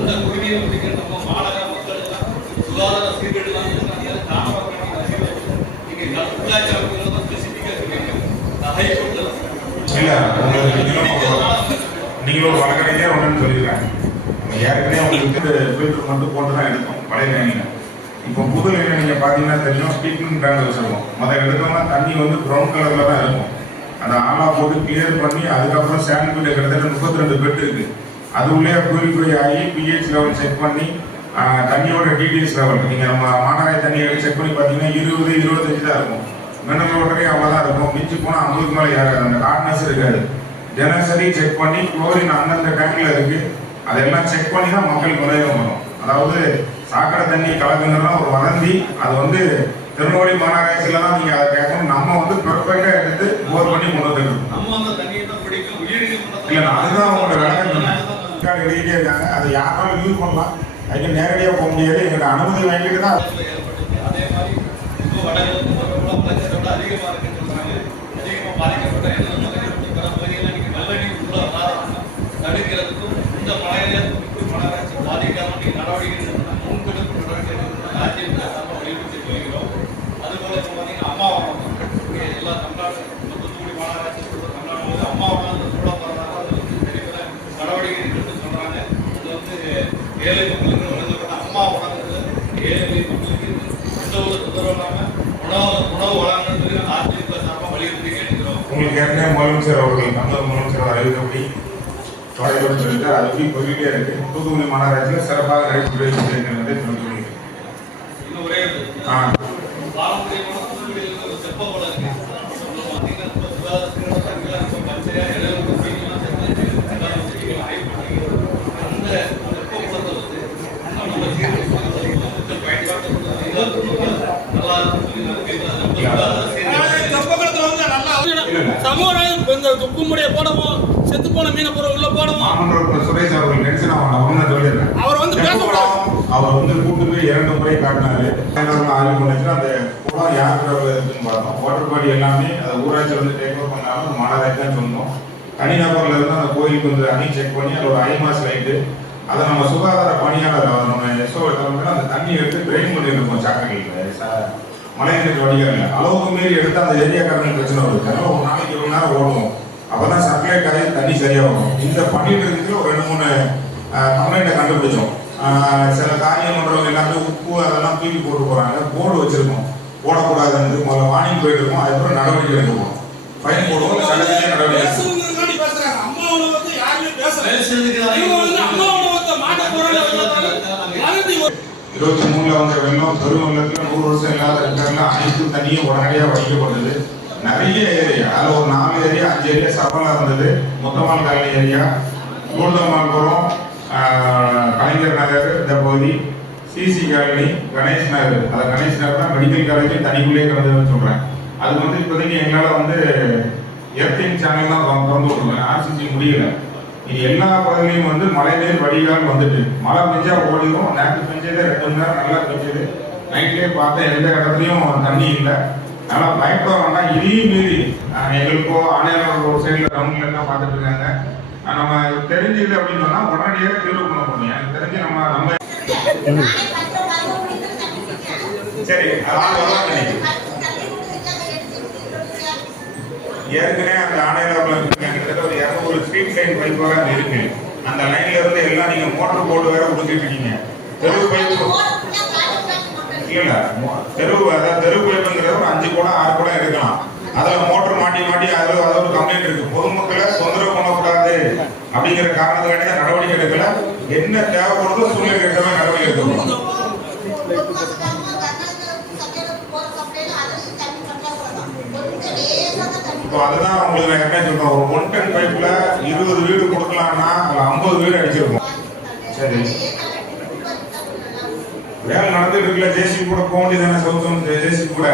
அந்த குடிநீர் குடிக்கிற நம்ம மாநகர மக்கள் எல்லாம் சுகாதார சீர்கேடுலாம் இல்ல. நீங்களும் வழக்கறிஞர் ஒன்றுன்னு சொல்லியிருக்காங்க. ஏற்கனவே உங்களுக்கு ஃபில்டர் மட்டும் போட்டு தான் எடுத்தோம். பழைய லைனில் இப்போ புது லைனில் நீங்கள் பார்த்தீங்கன்னா தெரியும். டேங்க் வச்சுருக்கோம் மற்ற எடுத்தோம்னா தண்ணி வந்து ப்ரௌன் கலரில் தான் இருக்கும். அதை ஆலா போட்டு கிளியர் பண்ணி அதுக்கப்புறம் சாண்ட் கிட்டத்தட்ட முப்பத்தி ரெண்டு பெட் இருக்கு. அது உள்ளே பியூரிஃபை ஆகி பிஹெச் லெவல் செக் பண்ணி தண்ணியோட டிடிஎஸ் லெவல் நீங்கள் நம்ம மாநகராட்சி தண்ணியை செக் பண்ணி பார்த்தீங்கன்னா இருபது இருபத்தஞ்சு தான் இருக்கும். மினரல் வாட்டரே அவ்வளோதான் இருக்கும். மிஞ்சி போனால் ஐம்பதுக்கு மேலே ஏறாது. அந்த ஹார்ட்னஸ் இருக்காது. தினசரி செக் பண்ணி குளோரின் அந்தந்த டேங்க்ல இருக்கு. அதெல்லாம் செக் பண்ணி தான் மக்களுக்கு விநியோகம் பண்ணும் அதாவது சாக்கடை தண்ணி கலக்குங்கன்னா ஒரு வதந்தி. அது வந்து திருநெல்வேலி மாநகராட்சியில தான் நீங்க அதை கேட்கணும். நம்ம வந்து பெர்ஃபெக்டா எடுத்து போர் பண்ணி கொண்டு வந்துருக்கோம். தான் இல்ல அதுதான் உங்களோட விளக்கம் எழுதிட்டே இருக்காங்க. அதை யாராலும் யூஸ் பண்ணலாம். அதுக்கு நேரடியாக போக முடியாது. எங்களுக்கு அனுமதி வாங்கிட்டு தான் அதே. மாதிரி அதிகமாக இருக்குன்னு சொல்கிறாங்க அதிகமாக பாதிக்கப்பட்ட எல்லா பகுதிகளுக்கும் பல பகுதிகளில் நீங்க நல்ல நீர் உள்ள வராத தடுக்கிறதுக்கும் இந்த மழையில குறிப்பு மாநகராட்சி பாதிக்காம நீங்க நடவடிக்கை எடுக்கணும். முன்தடுப்பு நடவடிக்கை எடுக்கணும். அதிமுக சார்பாக வலியுறுத்தி சொல்கிறோம் அதுபோல இப்போ பார்த்தீங்கன்னா அம்மாவட்டம் இங்கே எல்லா தமிழ்நாடு தூத்துக்குடி மாநகராட்சி சொல்ற தமிழ்நாடு வந்து அம்மாவட்டம் கூட போகிறதால அது வந்து பெரிய பெரிய நடவடிக்கை எடுக்கணும்னு சொல்றாங்க அது வந்து ஏழை மக்களுக்கு வழங்கப்பட்ட அம்மா உணவுங்கிறது ஏழை மக்களுக்கு எந்த ஒரு தொந்தரவும் இல்லாம உணவு உணவு வழங்கணுன்றது அதிமுக சார்பாக வலியுறுத்தி கேட்கிறோம் உங்களுக்கு ஏற்கனவே முதலமைச்சர் அவர்கள் தமிழக முதலமைச்சர் அறிவிக்கப்படி இருக்கு அது எப்படி போயிட்டே இருக்கு? தூத்துக்குடி மாநகராட்சியில் சிறப்பாக நடைபெற்று சொல்லிக்கிறேன் இன்னும் ஒரே ஒரு ஆ பாரம்பரியமான தூத்துக்குடியில் ஒரு செப்ப குளம் இருக்கு நம்ம பார்த்தீங்கன்னா இப்போ சுகாதாரத்துக்கு தண்ணிலாம் இப்போ பச்சையா இடையில மீன்லாம் சேர்த்து எல்லாரும் செடிகள் ஆய்வு பண்ணி அந்த செப்ப குளத்தை வந்து இன்னும் நம்ம சீர்திருத்தம் பயன்பாட்டு நல்லா இருக்கும் சுகாதார சீர்திருத்தம் தெப்பக்குளத்துல வந்து நல்லா சமூகம் இந்த துப்புமுடைய போடவும் செத்து போன மீனை பூரா உள்ள போடவும் மாமன்ற சுரேஷ் அவர்கள் டென்ஷன் ஆகணும் ஒன்று சொல்லிடுறேன் அவர் வந்து பேசக்கூடாது அவர் வந்து கூட்டு போய் இரண்டு முறை காட்டினாரு இரண்டாவது ஆய்வு பண்ணிச்சு அந்த குளம் யார் பேரில் பார்த்தோம் வாட்டர் பாடி எல்லாமே அதை ஊராட்சி வந்து டேக் ஓவர் பண்ணாலும் அந்த மாநகராட்சி தான் சொன்னோம் தனிநபர்ல இருந்து அந்த கோயிலுக்கு வந்து அணி செக் பண்ணி அதில் ஒரு ஐமாஸ் லைட்டு அதை நம்ம சுகாதார பணியாளர் அவர் நம்ம எஸ்ஓ தலைமையில் அந்த தண்ணி எடுத்து ட்ரெயின் பண்ணிட்டு இருக்கோம் சாக்கடையில் மழைநீர் வடிகாலில் அளவுக்கு மீறி எடுத்து அந்த ஏரியாக்காரங்களுக்கு பிரச்சனை வருது அதனால ஒரு நாளைக்கு இருபது நேரம் ஓடுவோம். அப்பதான் சர்க்குலேட் ஆகி தண்ணி சரியா வரும் இந்த பண்ணிட்டு இருக்கிறதுல ஒரு ரெண்டு மூணு கம்ப்ளைண்ட்டை கண்டுபிடிச்சோம். சில காரியம் பண்றவங்க எல்லாமே உப்பு அதெல்லாம் தூக்கி போட்டு போறாங்க. போர்டு வச்சிருக்கோம். போடக்கூடாதுன்னு முதல்ல வார்னிங் போயிட்டு இருக்கோம். அதுக்கப்புறம் நடவடிக்கை எடுத்துப்போம் ஃபைன் போடுவோம். சட்டத்திலே நடவடிக்கை இருபத்தி மூணுல வந்த வெள்ளம் பெரும் வெள்ளத்துல நூறு வருஷம் இல்லாத இருக்கிறதுல அனைத்து தண்ணியும் உடனடியாக வடிக்கப்பட்டது. நிறைய ஏரியா அதுல ஒரு நாலு ஏரியா அஞ்சு ஏரியா சபலா இருந்தது. மொத்தமால் காலனி ஏரியா கூண்டமால்புரம் கலைஞர் நகர் இந்த பகுதி சிசி காலனி கணேஷ் நகர். அது கணேஷ் நகர் தான் மெடிக்கல் காலேஜ் தனிக்குள்ளே கிடந்ததுன்னு சொல்றேன். அது வந்து இப்போதைக்கு எங்களால் வந்து எர்த்திங் சேனல் தான் திறந்து விட்டுருக்கேன். ஆர்சிசி முடியல. இது எல்லா பகுதியும் வந்து மழைநீர் வடிகால் வந்துட்டு மழை பெஞ்சா ஓடிடும் நேற்று பெஞ்சதே ரெண்டு மணி நேரம் நல்லா பெஞ்சது நைட்லேயே பார்த்தா எந்த இடத்துலையும் தண்ணி இல்லை அதனால பயப்பட வேண்டாம் இதையும் மீறி எங்களுக்கோ ஆணையாளர் ஒரு சைடில் ரவுண்ட்ல எல்லாம் பார்த்துட்டு இருக்காங்க நம்ம தெரிஞ்சது அப்படின்னு சொன்னா உடனடியாக தீர்வு பண்ண முடியும் எனக்கு தெரிஞ்சு நம்ம நம்ம சரி அதான் ஏற்கனவே அந்த ஆணையர்கள் கிட்டத்தட்ட ஒரு இரநூறு ஸ்ட்ரீட் லைன் பைப்பாக வர இருக்கு. அந்த லைன்ல இருந்து எல்லாம் நீங்க மோட்டர் போட்டு வேற கொடுத்துட்டு இருக்கீங்க. தெரு பைப்பு இல்ல தெரு அதாவது தெரு பைப்புங்கிறது ஒரு அஞ்சு குடம் ஆறு குடம் எடுக்கலாம் அதுல மோட்டர் மாட்டி மாட்டி அதுல அது ஒரு கம்ப்ளைண்ட் இருக்கு. பொதுமக்களை தொந்தரவு பண்ணக்கூடாது. அப்படிங்கிற காரணத்துக்காண்டி தான் நடவடிக்கை எடுக்கல. என்ன தேவைப்படுதோ சூழ்நிலை ஏற்ற மாதிரி நடவடிக்கை எடுக்கணும் இப்போ அதுதான் உங்களுக்கு நான் என்ன சொல்றேன் ஒரு ஒன் டன் பைப்ல இருபது வீடு கொடுக்கலாம்னா அதுல ஐம்பது வீடு அடிச்சிருக்கோம். சரி. வேலை நடந்துட்டு இருக்குல்ல ஜேசி கூட போக வேண்டியதானே சவுத்தம் ஜேசி கூட?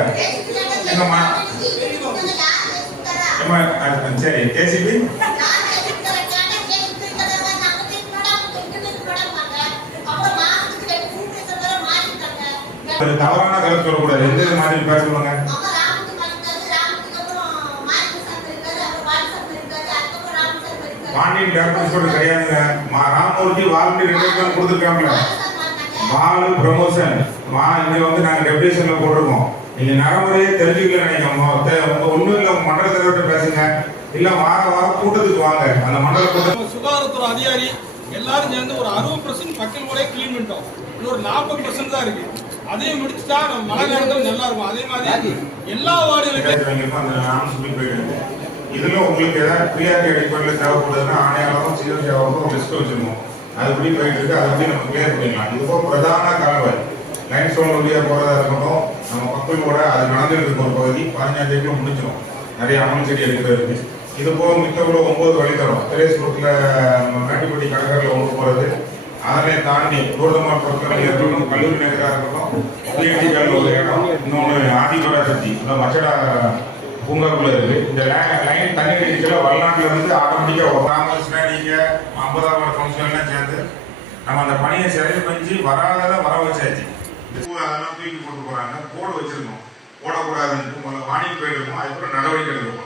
ஏம்மா சரி ஜேசிபி தவறான கருத்து சொல்லக்கூடாது எந்த மாதிரி பேசுவாங்க மானியம் டேரக்டர் கிடையாதுங்க. மா- ராமமூர்த்தி வாலண்டியர் ரிட்டைர்மெண்ட் கொடுத்துருக்காங்களே மாலு ப்ரமோஷன் மா இங்க வந்து நாங்க டெபிடேஷன்ல போட்டிருக்கோம். நீங்க நடைமுறையே தெரிஞ்சுக்கல நினைக்க ஒண்ணும் இல்ல மண்டல தலைவர்கிட்ட பேசுங்க. இல்ல வார வாரம் கூட்டத்துக்கு வாங்க. அந்த மண்டல கூட்டம் சுகாதாரத்துறை அதிகாரி எல்லாரும் சேர்ந்து ஒரு அறுபது பர்சன்ட் மக்கள் கூட கிளீன் பண்ணிட்டோம். இன்னொரு நாற்பது பர்சன்ட் தான் இருக்கு. அதையும் முடிச்சுட்டா நம்ம மழை காலத்துல நல்லா இருக்கும். அதே மாதிரி எல்லா வார்டுகளுக்கும் இதில் இதுல உங்களுக்கு ஏதாவது பிரியாரிட்டி அடிப்படையில் தேவைப்படுதுன்னா ஆணையாளரும் சீரோ சேவாளரும் லிஸ்ட் வச்சிருக்கோம் அதுபடி போயிட்டு இருக்கு அதுபடி நம்ம கிளியர் பண்ணிக்கலாம் இது பிரதான கால்வாய். லைன் ஸ்டோன் வழியாக போகிறதா இருக்கட்டும் நம்ம மக்களோட அது நடந்துட்டு இருக்க ஒரு பகுதி பதினஞ்சாம் தேதிக்குள்ள முடிச்சிடும் நிறைய அமல் செடி எடுக்கிறது இருக்கு இது போக மித்தவுள்ள ஒன்பது வழித்தடம். திரேஸ்புரத்துல நம்ம மேட்டுப்பட்டி கடற்கரையில் ஒன்று போகிறது அதனை தாண்டி தூரமாக பொறுத்தவரை இருக்கட்டும் கல்லூரி நகராக இருக்கட்டும் ஒரு இடம் இன்னொன்று ஆதிபராசக்தி இல்லை மச்சடா பூங்காக்குள்ள இருக்கு. இந்த லைன் லைன் தண்ணி நீச்சல வரலாற்றுல இருந்து ஆட்டோமேட்டிக்கா வராமல்ஸ்னா நீங்க ஐம்பதாம் கவுன்சில் எல்லாம் சேர்ந்து நம்ம அந்த பணியை சரி பண்ணி வராததை வர வச்சாச்சு. அதெல்லாம் தூக்கி போட்டு போறாங்க. போட வச்சிருக்கோம் போடக்கூடாதுன்னு. முதல்ல போயிட்டு போயிருக்கோம் அதுக்கப்புறம் நடவடிக்கை எடுக்கணும்.